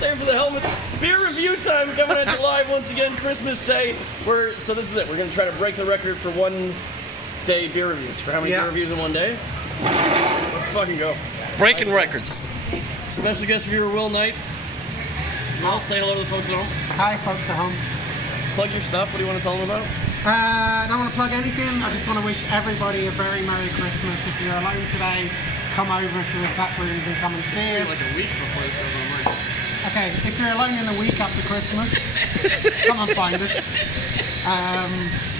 stay for the helmets. Beer review time coming at you live once again, Christmas Day. So this is it. We're going to try to break the record for one day beer reviews. For how many beer reviews in one day? Let's fucking go. Breaking records. Special guest reviewer Will Knight. Mel, say hello to the folks at home. Hi, folks at home. Plug your stuff. What do you want to tell them about? I don't want to plug anything. I just want to wish everybody a very Merry Christmas. If you're alone today, come over to the tap rooms and come and see us. Like a week before this goes online. Okay, if you're alone in a week after Christmas, come and find us.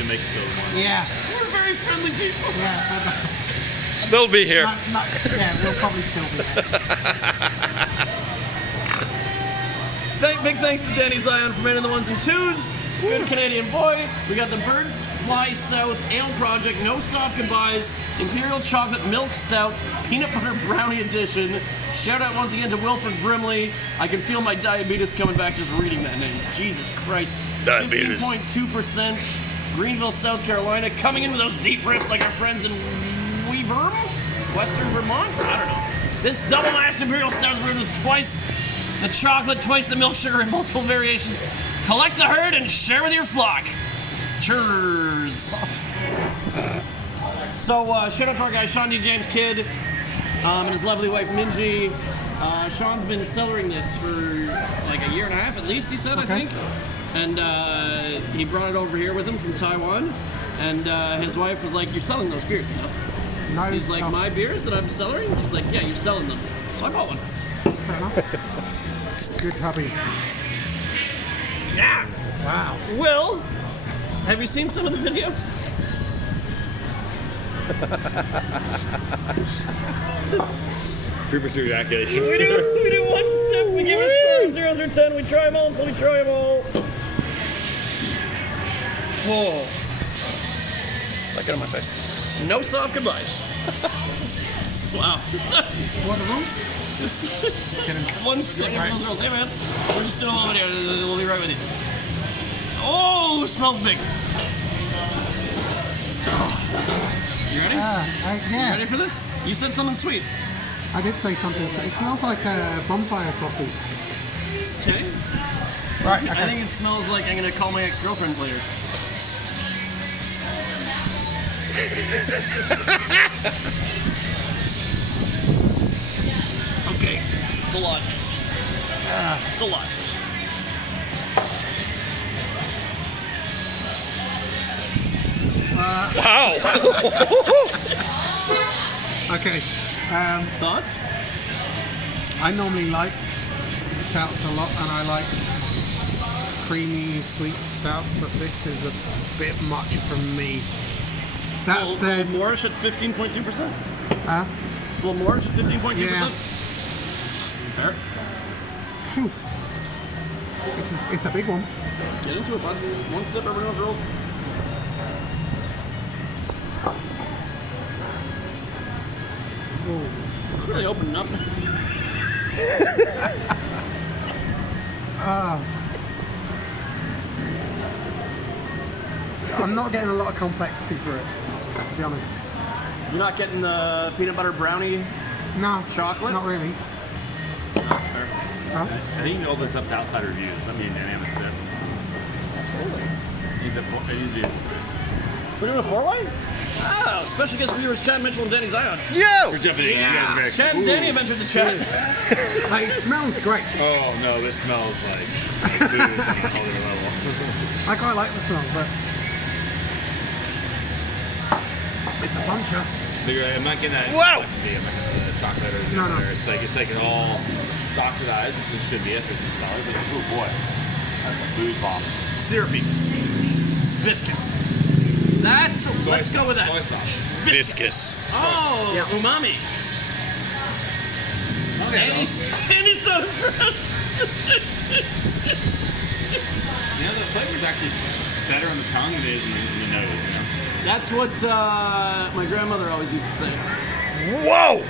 To make it feel more. Yeah. We're very friendly people. Yeah. They'll be here. Yeah, we'll probably still be here. Big thanks to Danny Zion for manning the ones and twos. Good Canadian boy. We got the Birds Fly South Ale Project, no soft goodbyes, Imperial Chocolate Milk Stout, Peanut Butter Brownie Edition. Shout out once again to Wilford Brimley. I can feel my diabetes coming back just reading that name. Jesus Christ. Diabetes. 15.2%. Greenville, South Carolina. Coming in with those deep riffs like our friends in Weaver, Western Vermont? I don't know. This double mashed Imperial Stout is brewed with twice the chocolate, twice the milk sugar, and multiple variations. Collect the herd and share with your flock. Cheers. So, shout out to our guy, Sean D. James Kidd, and his lovely wife, Minji. Sean's been cellaring this for like a year and a half at least, he said, I think. And he brought it over here with him from Taiwan. And his wife was like, you're selling those beers, you know? No, He's like, my beers that I'm cellaring? She's like, yeah, you're selling them. So I bought one. Fair enough. Good hubby. Yeah. Wow. Will, have you seen some of the videos? Premature ejaculation. We do one sip, we give a score of 0 through 10, we try them all until we try them all. Whoa. Like it on my face. No soft goodbyes. Wow. What are the rules? Just kidding. one sip. Right. Hey man, we're just doing a little video. We'll be right with you. Oh, smells big. Oh. You ready? Yeah. You ready for this? You said something sweet. I did say something. It smells like a bonfire coffee. Okay. Right. Okay. I think it smells like I'm gonna call my ex-girlfriend later. Okay. It's a lot. It's a lot. Wow. Okay. Thoughts? I normally like stouts a lot, and I like creamy, sweet stouts, but this is a bit much for me. That It's a said, little moreish at 15.2%. huh? It's a little moreish at 15.2%. Yeah. Fair. Phew. It's a big one. Get into it, bud. One sip, everyone else rolls. It's really opening up. I'm not getting a lot of complexity for it, to be honest. You're not getting the peanut butter brownie? No. Chocolate? Not really. That's fair. Huh? I think you can open this up to outside reviews. I mean, have a sip. Absolutely. Use it. We're doing a four-way? Oh, special guest viewers Chad Mitchell and Danny Zion. Yo! We're jumping in. You guys are very Chad and Danny have entered the chat. Like, it smells great. Oh no, this smells like booze on a whole other level. I quite like the smell, but it's a puncher. I'm not getting that Wow. complexity. I'm not getting the chocolate or the No. It's like it all it's oxidized. This should be it. It's solid. Oh boy, that's a booze bomb. Syrupy. It's viscous. Let's go with that. Soy sauce. Viscous. Oh, Yeah. umami. Okay. Andy's not impressed. You know, the flavor's actually better on the tongue than it is in the nose. You know. That's what my grandmother always used to say. Whoa!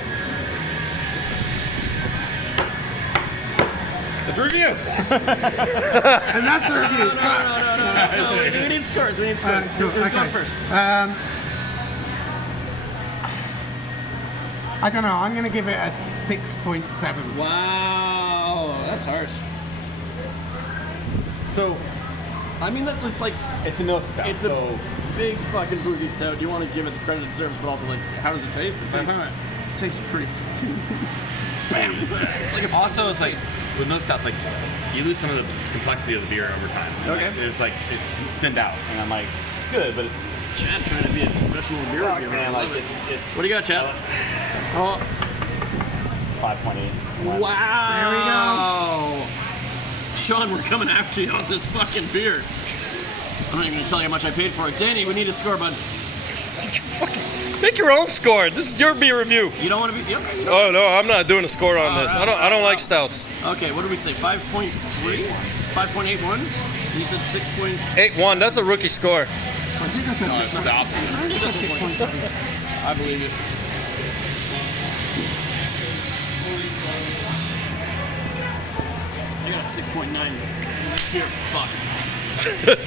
Let's review. And that's the review. No. We need scores. Who's Cool. going Okay. first? I don't know. I'm going to give it a 6.7. Wow, that's harsh. So, I mean, it's like it's a milk stout. it's so a big fucking boozy stout. You want to give it the credit it deserves, but also like, how does it taste? It tastes pretty. Bam. It's like also, it's like with milk stouts, like you lose some of the complexity of the beer over time. And, Okay. Like, there's like it's thinned out, and I'm like, it's good, but it's Chad trying to be a professional beer reviewer. man, I like love it. it's. What do you got, Chad? Oh, 5.8. wow. There we go. Sean, we're coming after you on this fucking beer. I'm not even gonna tell you how much I paid for it. Danny, we need a score, bud. Make your own score. This is your beer review. You don't want to be? Okay. You don't. Oh no, I'm not doing a score on this. I don't like stouts. Okay, what did we say? 5.3? 5.81? You said 6. 8-1. That's a rookie score. I think I said No, it six- stops. I think I said 6.7. I believe it. I got a 6.9. Here, fucks.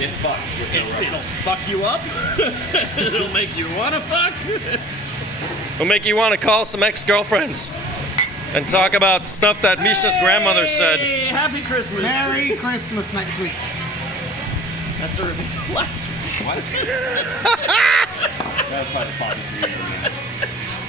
It fucks with no rubber. It'll fuck you up. It'll make you wanna fuck. It'll make you want to call some ex-girlfriends and talk about stuff that Misha's grandmother said. Hey, happy Christmas. Merry Christmas next week. That's a review. Last week. What? That's probably the song for you.